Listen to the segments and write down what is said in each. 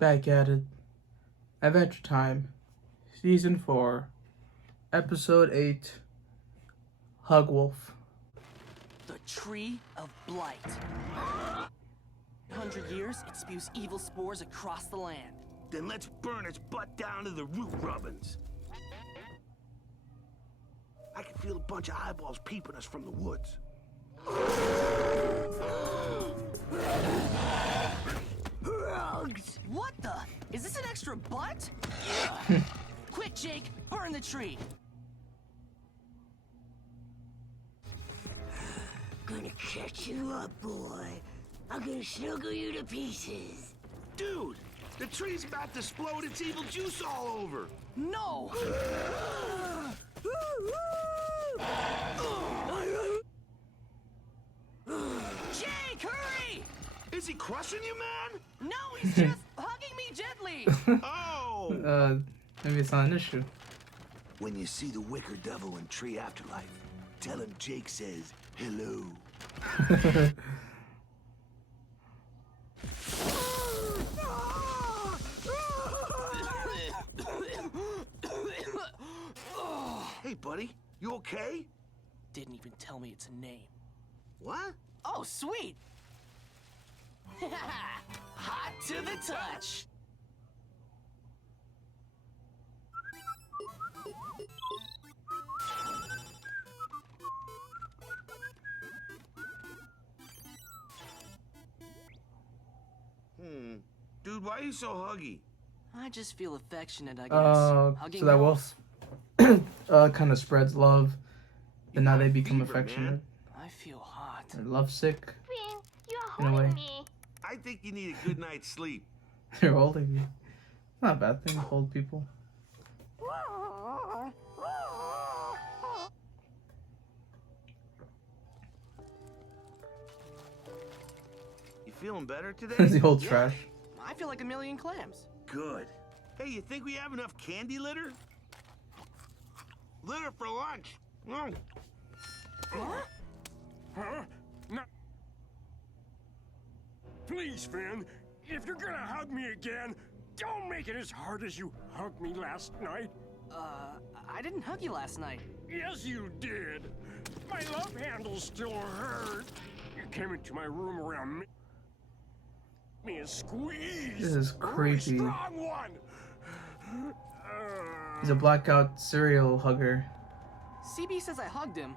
Back at it. Adventure Time. Season 4. Episode 8. Hug Wolf. The Tree of Blight. 100 years, it spews evil spores across the land. Then let's burn its butt down to the root rubbins. I can feel a bunch of eyeballs peeping us from the woods. What the? Is this an extra butt? Quick, Jake, burn the tree. Gonna catch you up, boy. I'm gonna snuggle you to pieces. Dude, the tree's about to explode its evil juice all over. No! Jake, hurry! Is he crushing you, man? No, he's just hugging me gently. Oh! Maybe it's not an issue. When you see the wicker devil in Tree Afterlife, tell him Jake says hello. Hey, buddy, you okay? Didn't even tell me its name. What? Oh, sweet! Hot to the touch! Dude, why are you so huggy? I just feel affectionate, I guess. So Hugging that wolf. wolf kind of spreads love, and now they become Fever, affectionate. man. I feel hot. They're lovesick. Finn, In a you're way. holding me. I think you need a good night's sleep. They're holding you. Not a bad thing to hold people. You feeling better today? The old Yeah. trash. I feel like a million clams. Good. Hey, you think we have enough candy litter? Litter for lunch. Mm. Huh? No. Please, Finn, if you're gonna hug me again, don't make it as hard as you hugged me last night. I didn't hug you last night. Yes, you did. My love handles still hurt. You came into my room around me and squeezed. This is Really creepy. strong one. He's a blackout serial hugger. CB says I hugged him.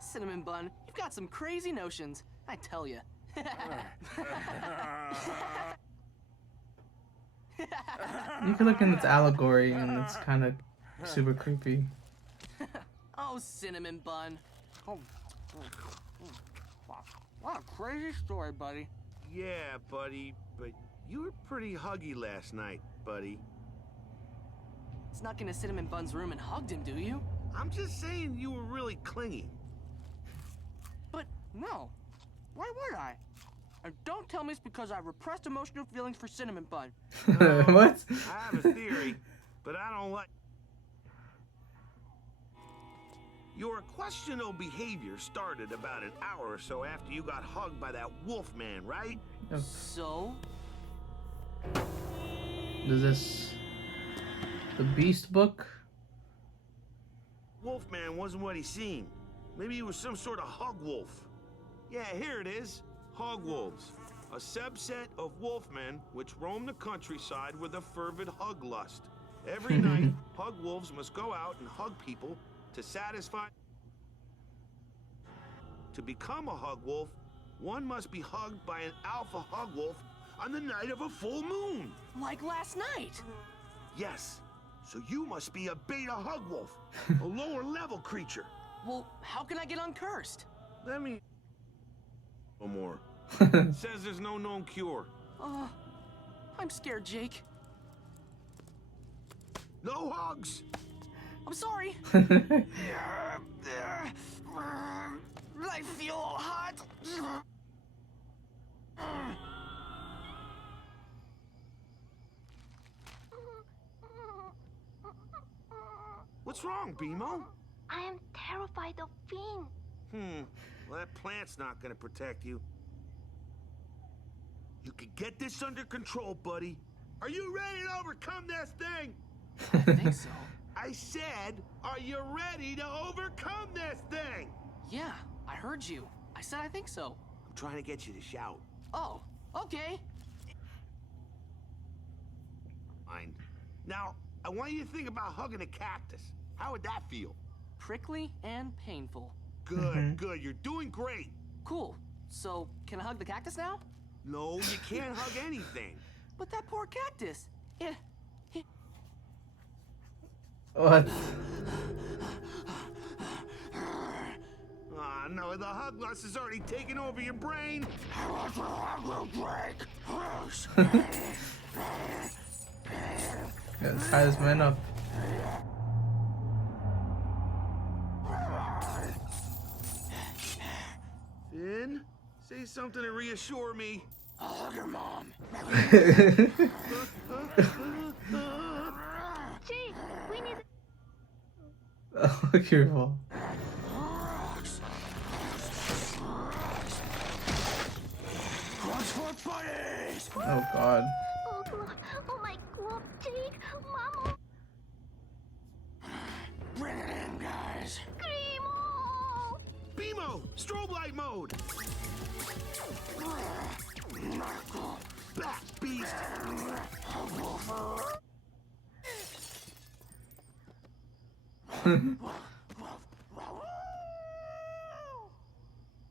Cinnamon Bun, you've got some crazy notions. I tell ya. You can look in its allegory, and it's kind of super creepy. Oh, Cinnamon Bun. Oh. What a crazy story, buddy. Yeah, buddy, but you were pretty huggy last night, buddy. Snuck into Cinnamon Bun's room and hugged him, do you? I'm just saying you were really clingy. But no. Why would I? And don't tell me it's because I repressed emotional feelings for Cinnamon Bun. What? I have a theory, but I don't like... Your questionable behavior started about an hour or so after you got hugged by that wolf man, right? So? Is this the Beast book? Wolfman wasn't what he seemed. Maybe he was some sort of hug wolf. Yeah, here it is. Hog wolves. A subset of wolfmen which roam the countryside with a fervid hug lust. Every night, hug wolves must go out and hug people to satisfy... To become a hug wolf, one must be hugged by an alpha hug wolf on the night of a full moon. Like last night. Yes, so you must be a beta hug wolf, a lower level creature. Well, how can I get uncursed? Let me... No more. It says there's no known cure. I'm scared, Jake. No hugs! I'm sorry. I feel hot. What's wrong, BMO? I am terrified of Finn. Well, that plant's not gonna protect you. You can get this under control, buddy. Are you ready to overcome this thing? I think so. I said, are you ready to overcome this thing? Yeah, I heard you. I said I think so. I'm trying to get you to shout. Oh, okay. Fine. Now, I want you to think about hugging a cactus. How would that feel? Prickly and painful. Good, good. You're doing great. Cool. So, can I hug the cactus now? No, you can't hug anything. But that poor cactus. What? Ah, no, the hug lust has already taken over your brain. I want the hug will break. Yeah, let's tie this man up. Finn, say something to reassure me. I'll hug your mom. Jake, we need. Oh, careful. Crossfoot buddies! Oh God. Oh, God. Oh, my God, Jake, Mama, Bring it in, guys. Primo. Bimo, strobe light mode. Back, beast.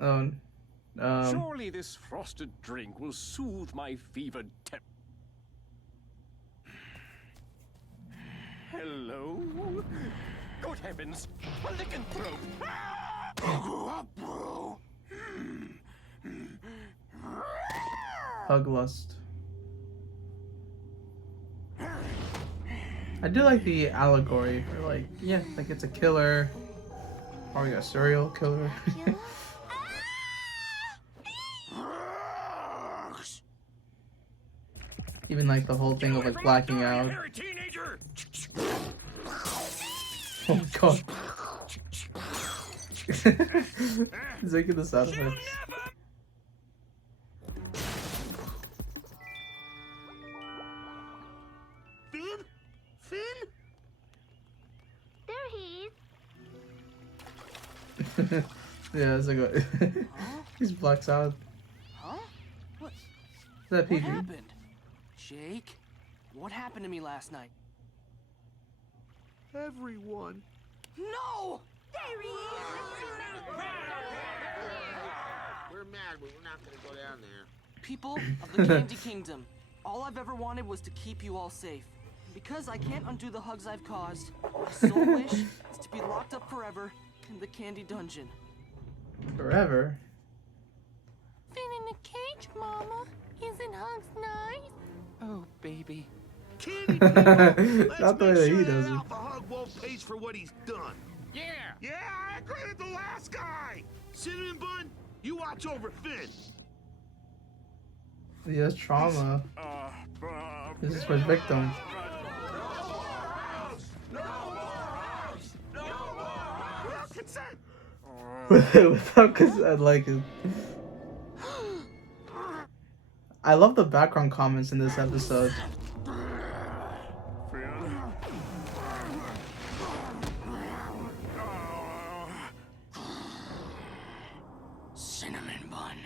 Oh, Surely this frosted drink will soothe my fevered temp. Hello? Good heavens! A lycanthrope! Grow up, bro! hug lust. I do like the allegory for like, yeah, like it's a killer or like a serial killer. Even like the whole thing of like blacking out. You're a teenager! Oh my God. He's making the sound effects. Finn? Finn? There he is. Yeah, it's like a he's blacks out. Huh? What? Is that What PG? happened? Jake? What happened to me last night? Everyone. No! There he is. We're mad, but we're not gonna go down there. People of the Candy Kingdom, all I've ever wanted was to keep you all safe. Because I can't undo the hugs I've caused, my sole wish is to be locked up forever in the Candy Dungeon. Forever. Finn in a cage, Mama. Isn't hugs nice? Oh, baby. Candy people, let's Not the way make that sure he that does it. Alpha Hug Wolf pays for what he's done. Yeah! Yeah, I agree with the last guy. Cinnamon Bun, you watch over Finn. He has trauma. This is for his victims. Without consent. Without consent, like it. I love the background comments in this episode. Cinnamon Bun,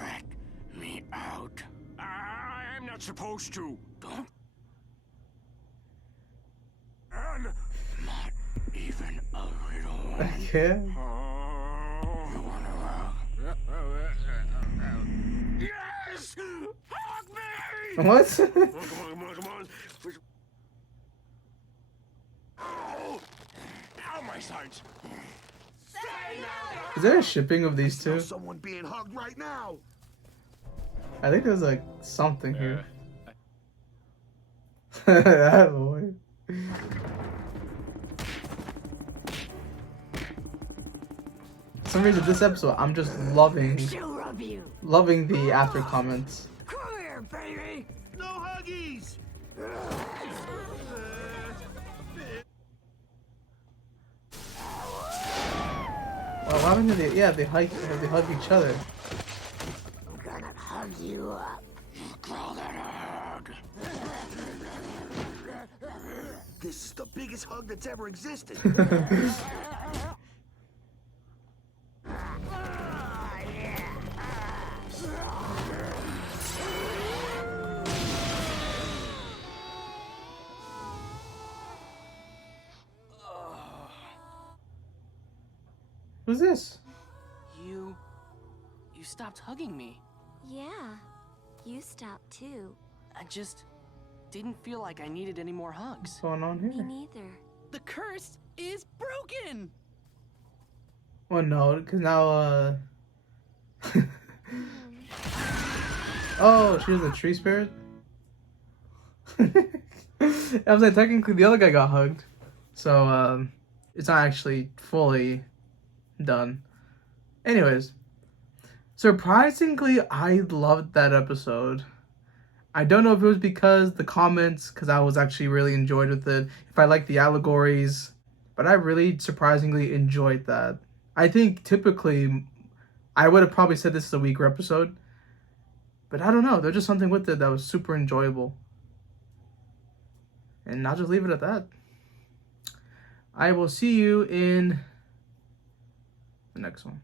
wreck me out. I'm not supposed to. Don't. And not even a little I one. can't. You wanna hug? Yes! Hug me! What? Come on, come on, come on, come on. Ow! Ow, my sides. Is there a shipping of these two? There's someone being hugged right now. I think there's like something here. That boy. For some reason, this episode, I'm just loving She'll rub you. the after comments. Come here, baby. No huggies. Well, what happened to the? Yeah, they hug each other. I'm gonna hug you up. Call that a hug. This is the biggest hug that's ever existed. Who's this? You stopped hugging me. Yeah, you stopped too. I just didn't feel like I needed any more hugs. What's going on Me here? neither. The curse is broken! Oh no, because now, oh, she was a tree spirit? I was like, technically the other guy got hugged. So, it's not actually fully done. Anyways. Surprisingly, I loved that episode. I don't know if it was because the comments, because I was actually really enjoyed with it. If I liked the allegories. But I really surprisingly enjoyed that. I think typically, I would have probably said this is a weaker episode. But I don't know. There's just something with it that was super enjoyable. And I'll just leave it at that. I will see you in the next one.